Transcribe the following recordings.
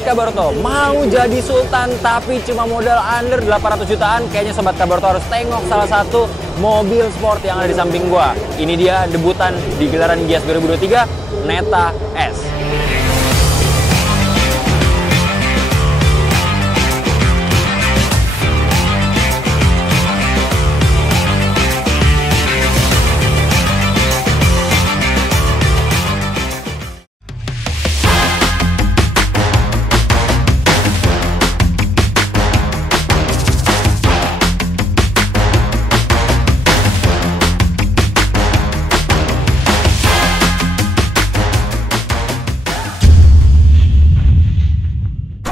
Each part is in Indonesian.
Sobat Kabarto, mau jadi sultan tapi cuma modal under 800 jutaan, kayaknya Sobat Kabarto harus tengok salah satu mobil sport yang ada di samping gua. Ini dia debutan di gelaran Gias 2023, Neta S.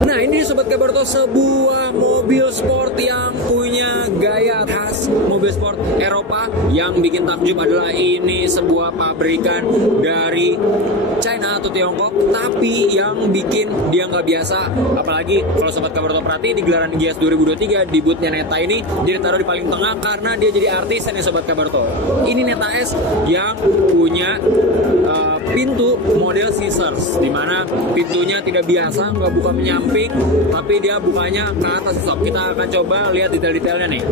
Nah, ini Sobat Kabarto, sebuah mobil sport yang punya gaya khas mobil sport Eropa. Yang bikin takjub adalah ini sebuah pabrikan dari China atau Tiongkok, tapi yang bikin dia nggak biasa. Apalagi kalau Sobat Kabarto perhati di gelaran Gias 2023, debutnya Neta ini dia ditaruh di paling tengah karena dia jadi artisan ya Sobat Kabarto. Ini Neta S yang punya pintu model scissors, dimana pintunya tidak biasa, nggak buka menyamping, tapi dia bukanya ke atas. Sob, kita akan coba lihat detail-detailnya nih.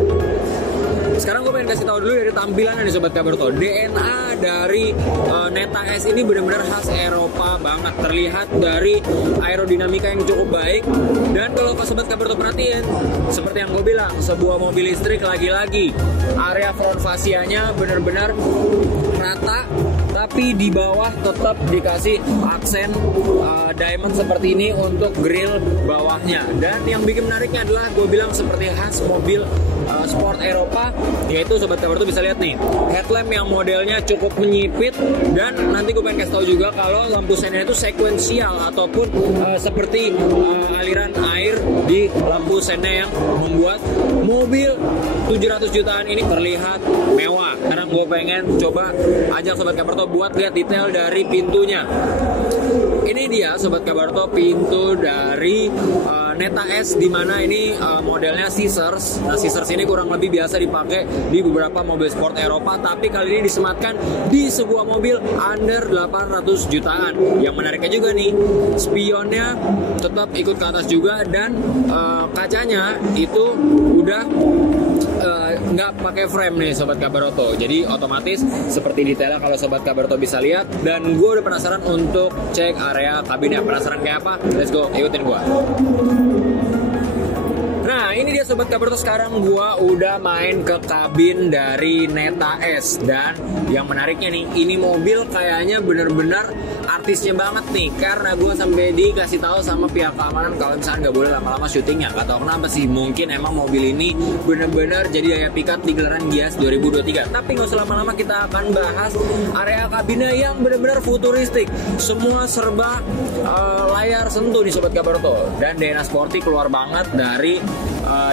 Sekarang gue pengen kasih tahu dulu dari tampilannya nih Sobat Kabarto. DNA dari Neta S ini benar-benar khas Eropa banget. Terlihat dari aerodinamika yang cukup baik. Dan kalau Sobat Kabarto perhatiin, seperti yang gue bilang, sebuah mobil listrik lagi-lagi area front fascianya benar-benar rata, tapi di bawah tetap dikasih aksen diamond seperti ini untuk grill bawahnya. Dan yang bikin menariknya adalah gue bilang seperti khas mobil sport Eropa, yaitu Sobat Kabarto bisa lihat nih headlamp yang modelnya cukup menyipit. Dan nanti gue pengen kasih tahu juga kalau lampu sennya itu sekuensial ataupun seperti aliran air di lampu sennya yang membuat mobil 700 jutaan ini terlihat mewah. Karena gue pengen coba ajak Sobat Kabarto buat lihat detail dari pintunya. Ini dia Sobat Kabarto pintu dari Neta S, dimana ini modelnya scissors. Nah, scissors ini kurang lebih biasa dipakai di beberapa mobil sport Eropa, tapi kali ini disematkan di sebuah mobil under 800 jutaan. Yang menariknya juga nih, spionnya tetap ikut ke atas juga, dan kacanya itu udah nggak pakai frame nih Sobat Kabarto. Jadi otomatis seperti detailnya kalau Sobat Kabarto bisa lihat. Dan gue udah penasaran untuk cek area kabinnya. Penasaran kayak apa? Let's go, ikutin gue. Nah, ini dia Sobat Kabarto, sekarang gua udah main ke kabin dari Neta S. Dan yang menariknya nih, ini mobil kayaknya bener-bener artisnya banget nih, karena gua sampai dikasih tahu sama pihak keamanan kalau misalnya nggak boleh lama-lama syutingnya. Gak tau kenapa sih, mungkin emang mobil ini bener-bener jadi daya pikat di gelaran Gias 2023. Tapi nggak usah lama-lama, kita akan bahas area kabinnya yang bener-bener futuristik. Semua serba layar sentuh nih Sobat Kabarto. Dan DNA Sporty keluar banget dari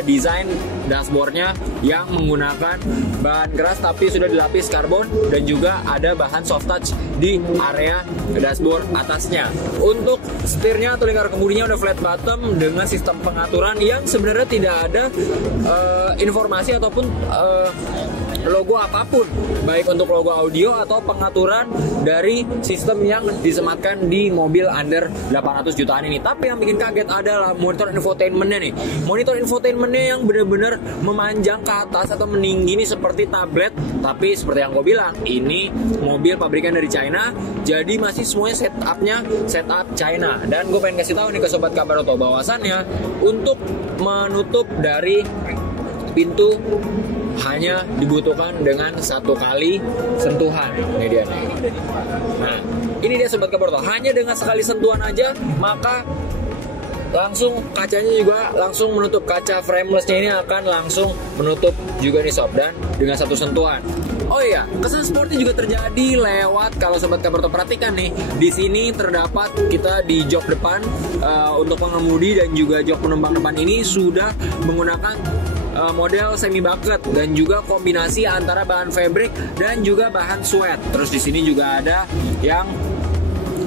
desain dashboardnya yang menggunakan bahan keras tapi sudah dilapis karbon, dan juga ada bahan soft touch di area dashboard atasnya. Untuk setirnya atau lingkar kemudinya udah flat bottom dengan sistem pengaturan yang sebenarnya tidak ada informasi ataupun logo apapun, baik untuk logo audio atau pengaturan dari sistem yang disematkan di mobil under 800 jutaan ini. Tapi yang bikin kaget adalah monitor infotainmentnya nih. Monitor infotainmentnya yang benar-benar memanjang ke atas atau meninggi nih seperti tablet. Tapi seperti yang gue bilang, ini mobil pabrikan dari China, jadi masih semuanya setup China. Dan gue pengen kasih tahu nih ke Sobat Kabarto bahwasannya untuk menutup dari pintu hanya dibutuhkan dengan satu kali sentuhan. Ini dia nih. Nah, ini dia Sobat Kabarto, hanya dengan sekali sentuhan aja maka langsung kacanya juga langsung menutup. Kaca framelessnya ini akan langsung menutup juga nih Sob, dan dengan satu sentuhan. Oh iya, kesan sportnya juga terjadi lewat, kalau Sobat Kabarto perhatikan nih, di sini terdapat kita di jok depan untuk pengemudi dan juga jok penumpang depan ini sudah menggunakan model semi bucket dan juga kombinasi antara bahan fabric dan juga bahan sweat. Terus di sini juga ada yang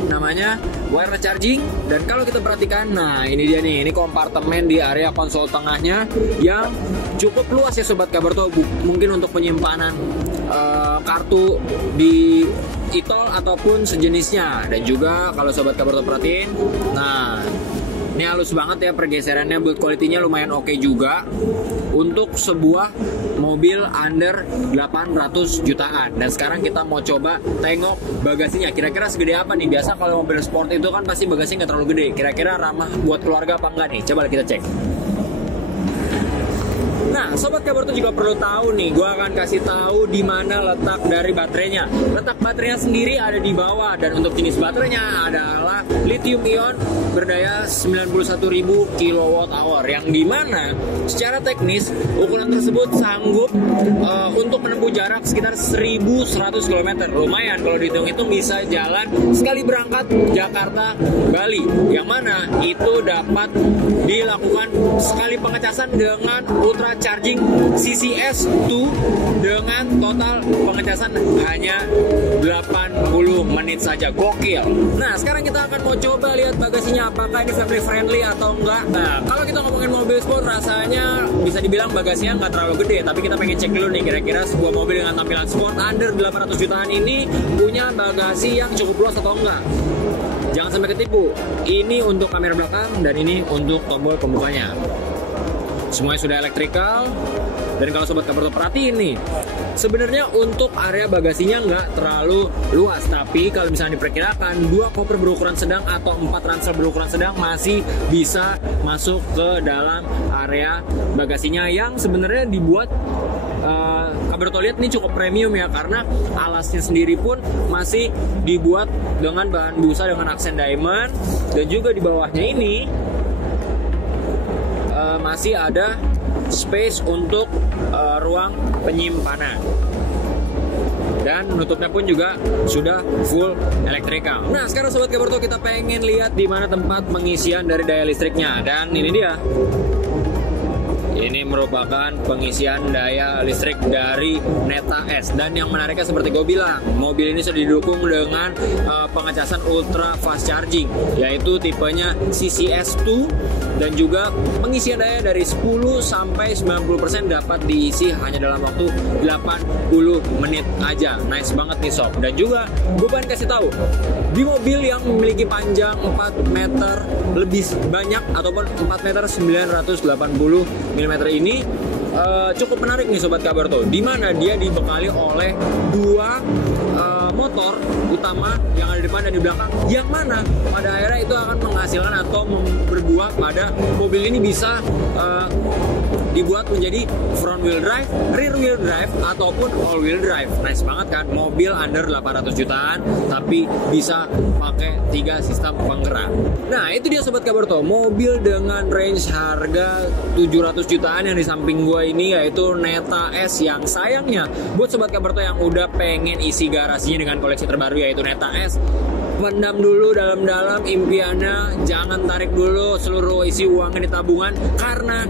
namanya wireless charging. Dan kalau kita perhatikan, nah ini dia nih, ini kompartemen di area konsol tengahnya yang cukup luas ya Sobat Kabarto, mungkin untuk penyimpanan kartu di e-tol ataupun sejenisnya. Dan juga kalau Sobat Kabarto perhatiin, nah Ini halus banget ya pergeserannya, build quality-nya lumayan oke juga untuk sebuah mobil under 800 jutaan. Dan sekarang kita mau coba tengok bagasinya, kira-kira segede apa nih. Biasa kalau mobil sport itu kan pasti bagasinya nggak terlalu gede, kira-kira ramah buat keluarga apa enggak nih, coba kita cek. Nah, Sobat Kabarto juga perlu tahu nih, gue akan kasih tahu di mana letak dari baterainya. Letak baterainya sendiri ada di bawah, dan untuk jenis baterainya adalah lithium ion berdaya 91.000 kWh, yang dimana secara teknis ukuran tersebut sanggup untuk menempuh jarak sekitar 1.100 km. Lumayan kalau dihitung-hitung bisa jalan sekali berangkat Jakarta Bali, yang mana itu dapat dilakukan sekali pengecasan dengan ultra charging CCS 2 dengan total pengecasan hanya 80 menit saja. Gokil. Nah, sekarang kita akan mau coba lihat bagasinya apakah ini family friendly atau enggak. Nah, kalau kita ngomongin mobil sport rasanya bisa dibilang bagasinya nggak terlalu gede, tapi kita pengen cek dulu nih kira-kira sebuah mobil dengan tampilan sport under 800 jutaan ini punya bagasi yang cukup luas atau enggak. Jangan sampai ketipu. Ini untuk kamera belakang dan ini untuk tombol pembukanya. Semuanya sudah elektrikal. Dan kalau Sobat Kabarto perhatiin nih, sebenarnya untuk area bagasinya nggak terlalu luas, tapi kalau misalnya diperkirakan 2 koper berukuran sedang atau 4 ransel berukuran sedang masih bisa masuk ke dalam area bagasinya, yang sebenarnya dibuat Kabarto lihat ini cukup premium ya, karena alasnya sendiri pun masih dibuat dengan bahan busa dengan aksen diamond, dan juga di bawahnya ini masih ada space untuk ruang penyimpanan, dan nutupnya pun juga sudah full elektrikal. Nah, sekarang Sobat Kabarto kita pengen lihat di mana tempat pengisian dari daya listriknya, dan ini dia. Ini merupakan pengisian daya listrik dari Neta S. Dan yang menariknya seperti gue bilang, mobil ini sudah didukung dengan pengecasan ultra fast charging, yaitu tipenya CCS 2. Dan juga pengisian daya dari 10 sampai 90% dapat diisi hanya dalam waktu 80 menit aja. Nice banget nih sob. Dan juga gue pengen kasih tahu, di mobil yang memiliki panjang 4 meter lebih banyak ataupun 4 meter 980 mm ini cukup menarik nih Sobat Kabarto, di mana dia dibekali oleh 2 motor utama yang ada di depan dan di belakang, yang mana pada akhirnya itu akan menghasilkan atau berbuah pada mobil ini bisa dibuat menjadi front wheel drive, rear wheel drive, ataupun all wheel drive. Nice banget kan, mobil under 800 jutaan tapi bisa pakai 3 sistem penggerak. Nah, itu dia Sobat Kabarto, mobil dengan range harga 700 jutaan yang di samping gue ini, yaitu Neta S, yang sayangnya buat Sobat Kabarto yang udah pengen isi garasinya dengan koleksi terbaru yaitu Neta S, pendam dulu dalam-dalam impiannya, jangan tarik dulu seluruh isi uangnya di tabungan, karena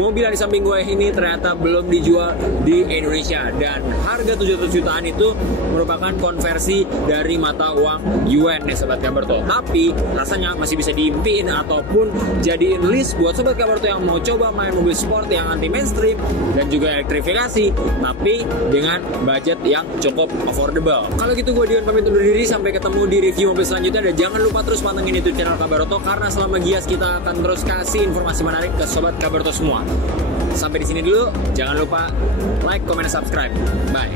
mobil yang di samping gue ini ternyata belum dijual di Indonesia, dan harga 700 jutaan itu merupakan konversi dari mata uang yuan nih Sobat Kabarto. Tapi rasanya masih bisa diimpiin ataupun jadiin list buat Sobat Kabarto yang mau coba main mobil sport yang anti mainstream dan juga elektrifikasi, tapi dengan budget yang cukup affordable. Kalau gitu gue Dion pamit undur diri, sampai ketemu di review mobil selanjutnya, dan jangan lupa terus pantengin YouTube channel Kabarto, karena selama Gias kita akan terus kasih informasi menarik ke Sobat Kabarto semua. Sampai di sini dulu, jangan lupa like, comment, subscribe. Bye.